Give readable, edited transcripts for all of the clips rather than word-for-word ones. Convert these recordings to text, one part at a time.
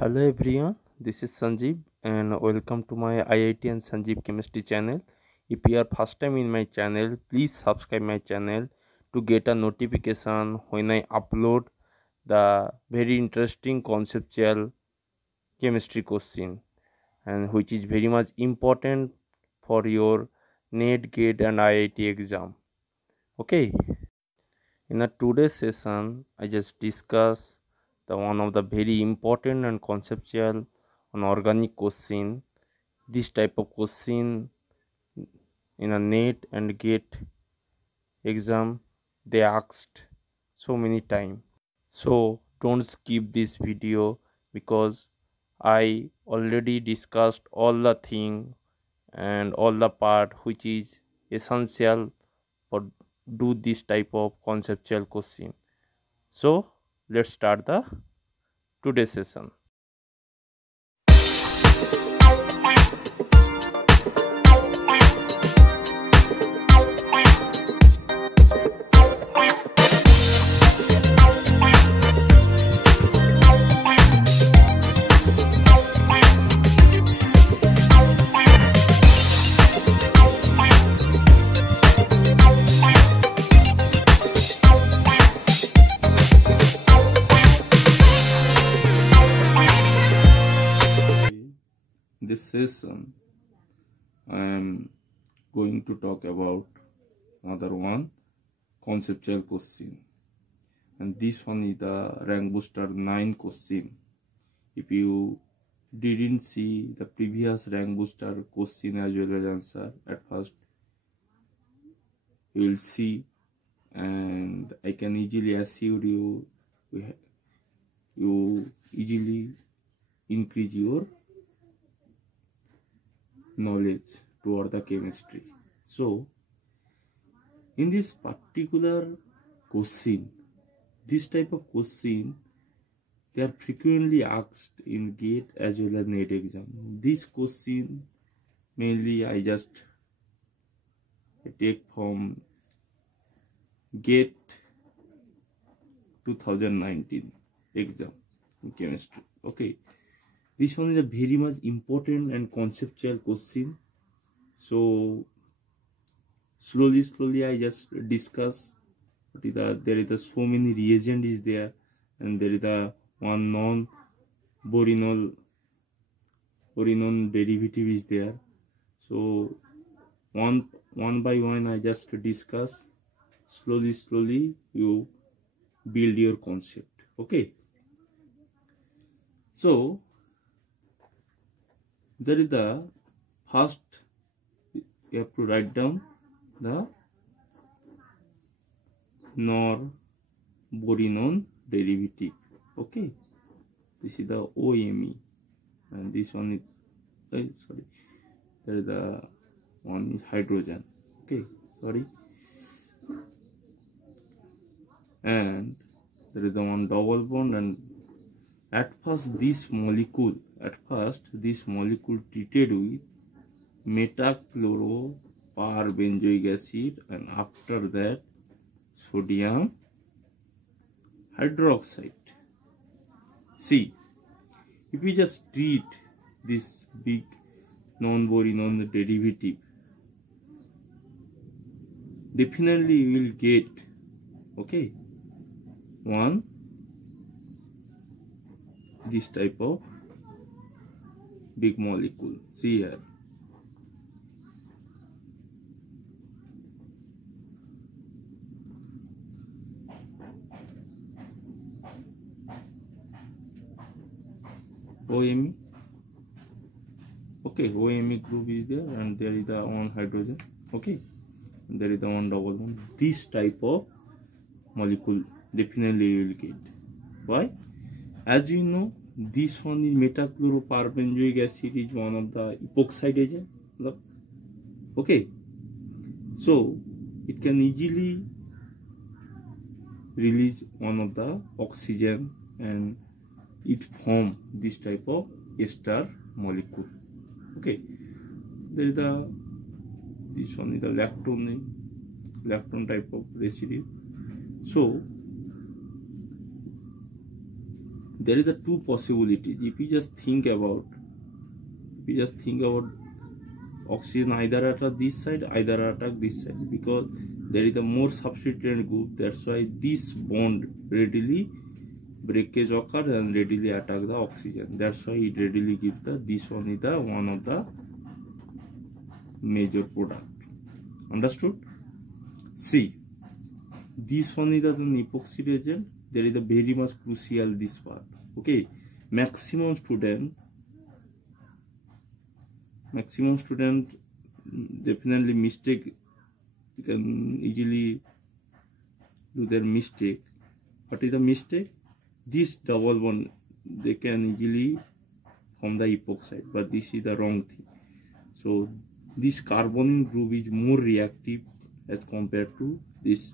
Hello everyone, this is Sanjeev and welcome to my IIT and Sanjeev Chemistry channel. If you are first time in my channel, please subscribe my channel to get a notification when I upload the very interesting conceptual chemistry question and which is very much important for your NET, GATE and IIT exam. Okay, in a today's session, I just discuss the one of the very important and conceptual on organic question. This type of question in a NET and GATE exam they asked so many times. So don't skip this video because I already discussed all the thing and all the part which is essential for do this type of conceptual question. So let's start the today's session. This session I am going to talk about another one conceptual question, and this one is the rank booster 9 question. If you didn't see the previous rank booster question as well as answer, at first you will see, and I can easily assure you you easily increase your knowledge toward the chemistry. So in this particular question, this type of question they are frequently asked in GATE as well as NET exam. This question mainly I take from GATE 2019 exam in chemistry. Okay, this one is a very much important and conceptual question. So slowly I just discuss. There is so many reagent is there, and there is a one non-borinol derivative is there. So one by one I just discuss. Slowly you build your concept. Okay, so there is the first, you have to write down the nor-borinone derivative. Okay, this is the OMe, and this one is there is the one is hydrogen. Okay, and there is the one double bond, and at first this molecule treated with metachloroperbenzoic acid, and after that sodium hydroxide. See, if we just treat this big non-borinone derivative, definitely you will get, okay, one this type of big molecule. See here, OMe. Okay, OMe group is there, and there is the one hydrogen. Okay, and there is the one double bond. This type of molecule definitely you will get. Why? As you know, this one is metachloroperbenzoic acid is one of the epoxide agent. Look. Okay, so it can easily release one of the oxygen, and it form this type of ester molecule. Okay, there is this one is the lactone type of residue. So there is a two possibilities. If you just think about oxygen either attack this side, either attack this side, because there is a more substituent group. That's why this bond readily breakage occurs and readily attack the oxygen. That's why it readily gives the this one is the one of the major product. Understood? See, this one is an epoxy reagent. There is a very much crucial this part. Okay, maximum student definitely mistake. You can easily do their mistake. What is the mistake? This double bond they can easily form the epoxide, but this is the wrong thing. So this carbonyl group is more reactive as compared to this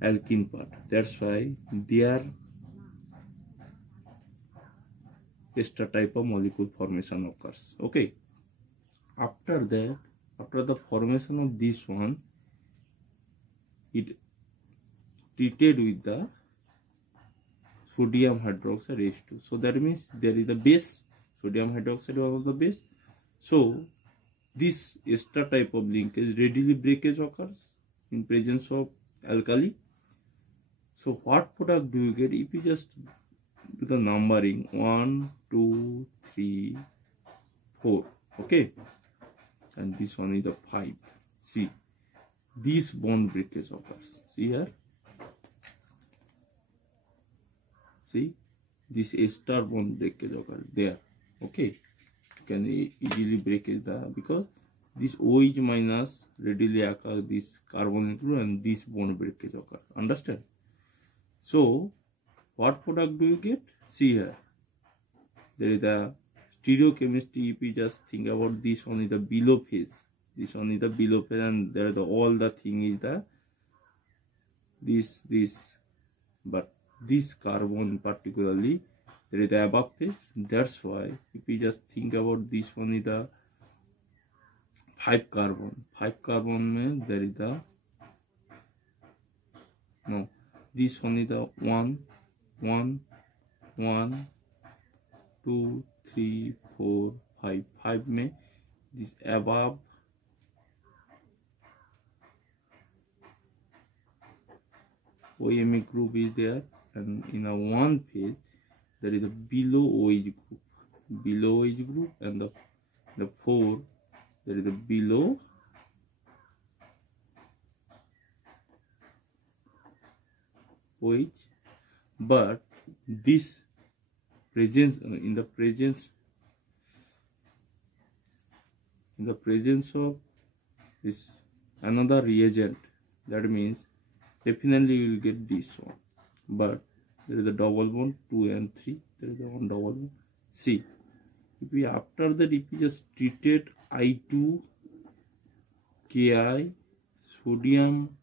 alkene part. That's why their extra type of molecule formation occurs. Okay. After that, after the formation of this one, it treated with the sodium hydroxide H2. So that means there is a base, sodium hydroxide was the base. So this extra type of linkage readily breakage occurs in presence of alkali. So what product do you get if you just do the numbering 1, 2, 3, 4? Okay, and this one is the 5. See, this bond breakage occurs. See here. See, this ester bond breakage occurs there. Okay, you can easily break it because this OH minus readily occurs this carbonyl group and this bond breakage occurs. Understand? So what product do you get? See here. There is a stereochemistry. If you just think about this one is the below phase. This one is the below phase, and there the all the thing is the this, but this carbon particularly there is the above phase. That's why if you just think about this one is the 5 carbon. 5 carbon means there is the no. This one is the 1, 1, 1, 2, 3, 4, 5. 5 में this above OME group is there, and in a one phase there is a below OH group, and the 4 there is a below OH, but this presence in the presence of this another reagent, that means definitely you will get this one, but there is a double bond 2 and 3, there is a one double bond. See, if we after that if we just treated I2 Ki sodium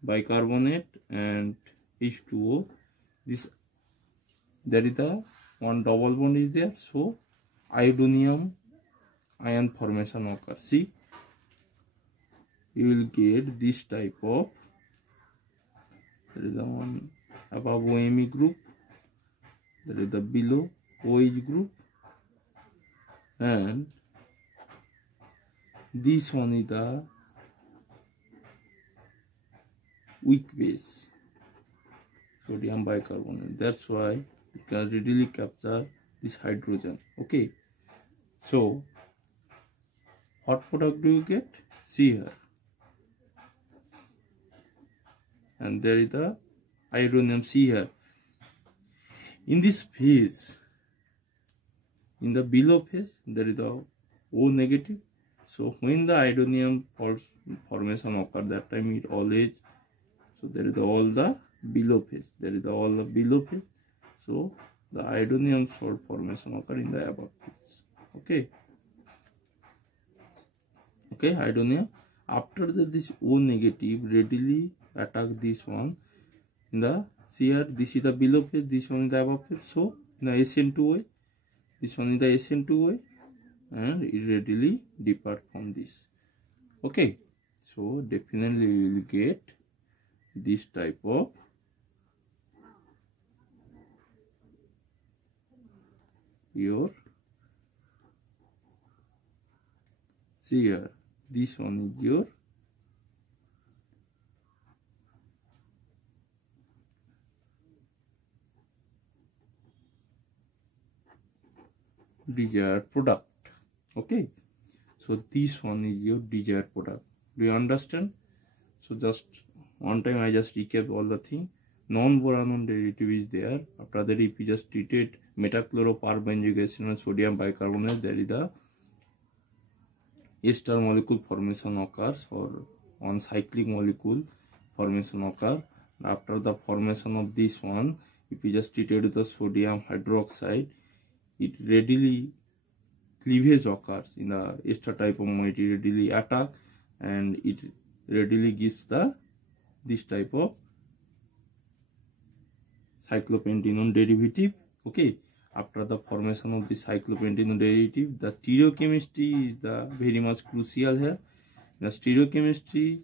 bicarbonate and H2O, this there is the one double bond is there, so iodinium ion formation occurs. See, you will get this type of, there is the one above OME group, there is the below OH group, and this one is the weak base sodium bicarbonate. That's why you can readily capture this hydrogen. Okay, so what product do you get? See here, and there is the iodinium. See here, in this phase, in the below phase there is the O negative. So when the iodinium formation occur, that time it always, so there is all the below phase, there is all the below phase, so the iodinium salt formation occur in the above phase. Okay, okay, iodinium after this O negative readily attack this one in the, see here, this is the below phase, this one is the above phase, so in the SN2O, this one is the SN2O, and it readily depart from this. Okay, so definitely you will get this type of your, see here, this one is your desired product. Okay, so this one is your desired product. Do you understand? So just one time I just recap all the thing. Non-boron derivative is there. After that, if you just treated metachloroperbenzoate and sodium bicarbonate, there is the ester molecule formation occurs, or one cyclic molecule formation occur. After the formation of this one, if you just treated with the sodium hydroxide, it readily cleavage occurs in the ester type of moiety, readily attack, and it readily gives the this type of cyclopentanone derivative. Okay, after the formation of the cyclopentanone derivative, the stereochemistry is the very much crucial here. The stereochemistry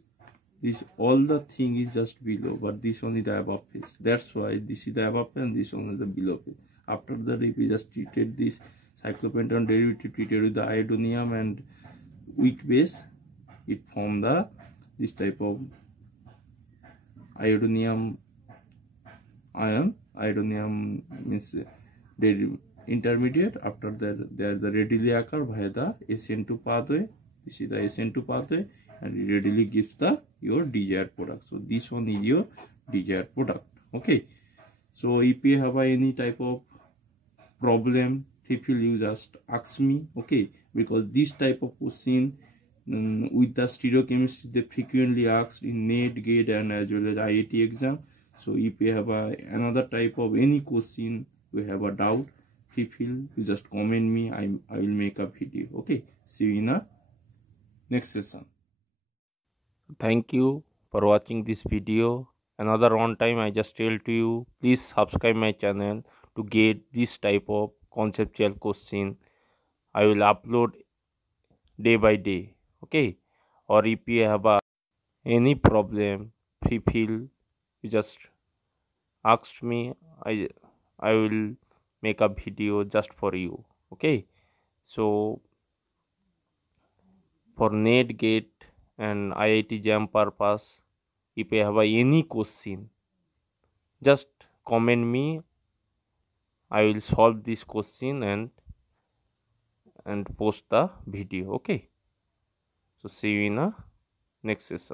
is all the thing is just below, but this one is the above phase. That's why this is the above phase and this one is the below phase. After that, if we just treated this cyclopentanone derivative treated with the iodinium and weak base, it form the this type of iodinium ion. Iodinium means intermediate. After that, there the readily occur via the SN2 pathway. This is the SN2 pathway, and it readily gives the your desired product. So this one is your desired product. Okay, so if you have any type of problem, people you just ask me. Okay, because this type of question with the stereochemistry they frequently asked in NET, GATE, and as well as IIT exam. So if you have another type of any question, you have a doubt, people you just comment me. I will make a video. Okay, see you in a next session. Thank you for watching this video. Another one time I just tell to you, please subscribe my channel to get this type of conceptual question. I will upload day by day. Okay, or if you have any problem, feel you just asked me. I will make a video just for you. Okay, so for NET, GATE, and IIT JAM purpose, if you have any question, just comment me. I will solve this question and post the video. Okay, so see you in a next session.